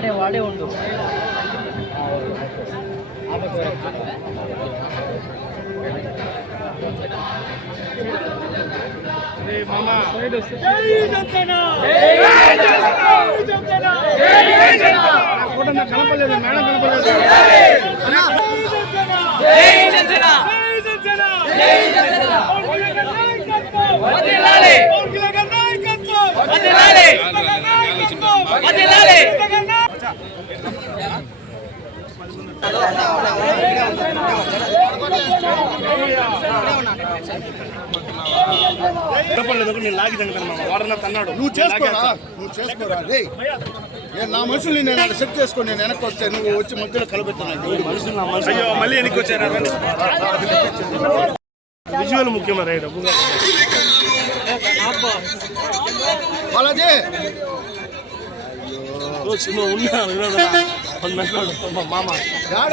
వాడే వాడే ఉండు కనపలేదు మేడం కనపలేదు కనపడలేదు నేను వాడన్న తన్నాడు. నువ్వు చేసుకోరా? నువ్వు చేసుకోరా? రే నేను నా మనుషుల్ని నేను సెట్ చేసుకొని నేను వెనక్కి వస్తే నువ్వు వచ్చి మధ్యలో కలబెట్టాను అయ్యో మళ్ళీ వెనక్కి వచ్చారా? విజువల్ ముఖ్యమా రైడ్ మామ. యాడ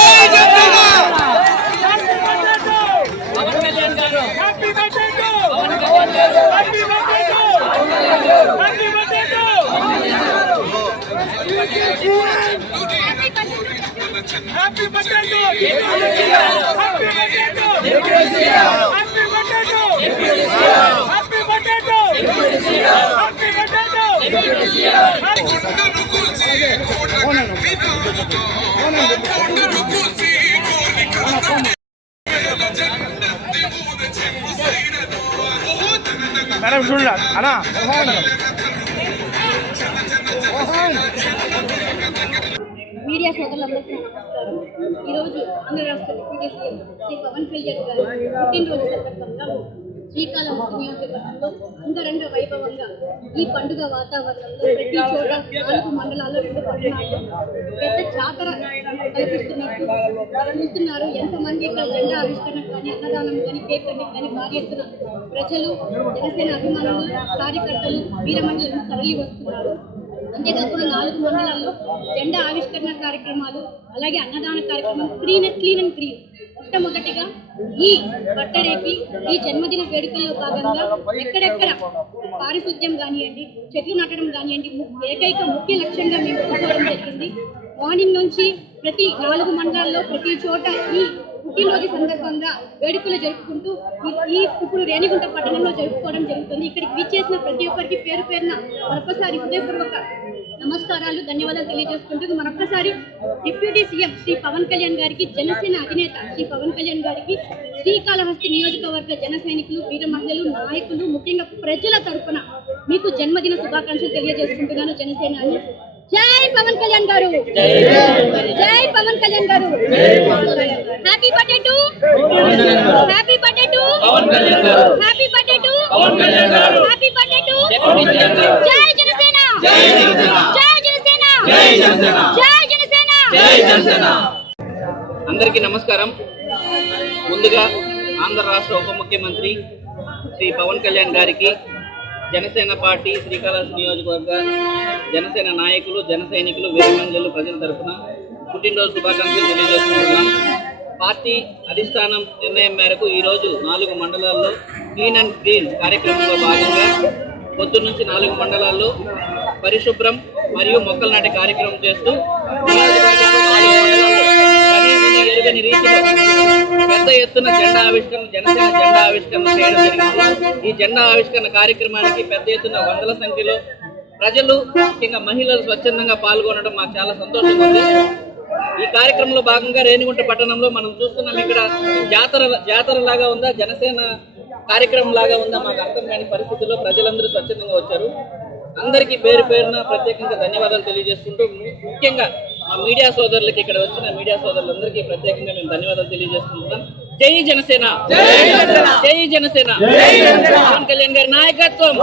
to Happy birthday to Happy birthday to Happy birthday to Happy birthday to madam చూడండి అన్నా మీడియా సోదరులందరికీ నమస్కారం. ఈరోజు ఆంధ్ర రాష్ట్ర డిప్యూటీ సీఎం శ్రీ పవన్ కళ్యాణ్ గారు పుట్టినరోజు సందర్భంగా శ్రీకాళహస్తి నియోజకవర్గంలో అంగరంగ వైభవంగా ఈ పండుగ వాతావరణంలో ప్రతి చోట నాలుగు మండలాల్లో రెండు పట్టణాల్లో పెద్ద జాతర కల్పిస్తున్నట్టు చూస్తున్నారు ఎంతమంది ఇక్కడ జెండా ఆవిష్కరణ కానీ అన్నదానం కానీ కేక్ కటింగ్ కానీ భారీ ఎత్తున ప్రజలు జనసేన అభిమానులు కార్యకర్తలు వీరమణులను తరలి వస్తున్నారు అంతేకాకుండా నాలుగు మండలాల్లో జెండా ఆవిష్కరణ కార్యక్రమాలు అలాగే అన్నదాన కార్యక్రమం క్లీన్ క్లీన్ అండ్ క్లీన్. మొట్టమొదటిగా ఈ బర్త్డేకి ఈ జన్మదిన వేడుకల్లో భాగంగా ఎక్కడెక్కడ పారిశుద్ధ్యం కానివ్వండి చెట్లు నాటడం కానివ్వండి ఏకైక ముఖ్య లక్ష్యంగా మేము పెట్టుకోవడం జరిగింది. మార్నింగ్ నుంచి ప్రతి నాలుగు మండలాల్లో ప్రతి చోట ఈ పుట్టినరోజు సందర్భంగా వేడుకలు జరుపుకుంటూ ఈ- ఇప్పుడు రేణిగుంట పట్టణంలో జరుపుకోవడం జరుగుతుంది. ఇక్కడికి విచ్చేసిన ప్రతి ఒక్కరికి పేరు పేరున మరొకసారి హృదయపూర్వక నమస్కారాలు ధన్యవాదాలు తెలియజేసుకుంటూ మరొకసారి డిప్యూటీ సీఎం శ్రీ పవన్ కళ్యాణ్ గారికి జనసేన అధినేత శ్రీ పవన్ కళ్యాణ్ గారికి శ్రీకాళహస్తి నియోజకవర్గ జన సైనికులు వీర మహిళలు నాయకులు ముఖ్యంగా ప్రజల తరపున మీకు జన్మదిన శుభాకాంక్షలు తెలియజేసుకుంటున్నాను జనసేన అని జై పవన్ కళ్యాణ్ గారు! జై Pawan Kalyan garu! Happy birthday to happy birthday to happy birthday to జై జనసేన. జై జనసేన. జై జనసేన. అందరికీ నమస్కారం. ముందుగా ఆంధ్ర రాష్ట్ర ఉప ముఖ్యమంత్రి శ్రీ పవన్ కళ్యాణ్ గారికి జనసేన పార్టీ శ్రీకాళహస్తి నియోజకవర్గ జనసేన నాయకులు జన సైనికులు వీరమంజలు ప్రజల తరఫున పుట్టినరోజు శుభాకాంక్షలు తెలియజేసుకుంటున్నాం పార్టీ అధిష్టానం నిర్ణయం మేరకు ఈరోజు నాలుగు మండలాల్లో క్లీన్ అండ్ గ్రీన్ కార్యక్రమంలో భాగంగా పొద్దున్న నుంచి నాలుగు మండలాల్లో పరిశుభ్రం మరియు మొక్కలు నాటే కార్యక్రమం చేస్తూ మండలాల్లో ఎరుగని రీతిలో పెద్ద ఎత్తున జెండా ఆవిష్కరణ జనసేన జెండా ఆవిష్కరణ చేయడం జరిగింది. ఈ జెండా ఆవిష్కరణ కార్యక్రమానికి పెద్ద ఎత్తున వందల సంఖ్యలో ప్రజలు ముఖ్యంగా మహిళలు స్వచ్ఛందంగా పాల్గొనడం మాకు చాలా సంతోషంగా ఉంది. ఈ కార్యక్రమంలో భాగంగా రేణిగుంట పట్టణంలో మనం చూస్తున్నాం ఇక్కడ జాతర జాతర లాగా ఉందా జనసేన కార్యక్రమం లాగా ఉందా మాకు అర్థం కాని పరిస్థితుల్లో ప్రజలందరూ స్వచ్ఛందంగా వచ్చారు. అందరికీ పేరు పేరున ప్రత్యేకంగా ధన్యవాదాలు తెలియజేసుకుంటూ ముఖ్యంగా మా మీడియా సోదరులకి ఇక్కడ వచ్చిన మీడియా సోదరులందరికీ ప్రత్యేకంగా మేము ధన్యవాదాలు తెలియజేసుకుంటున్నాం. జై జనసేన! జై జనసేన! పవన్ కళ్యాణ్ గారి నాయకత్వం!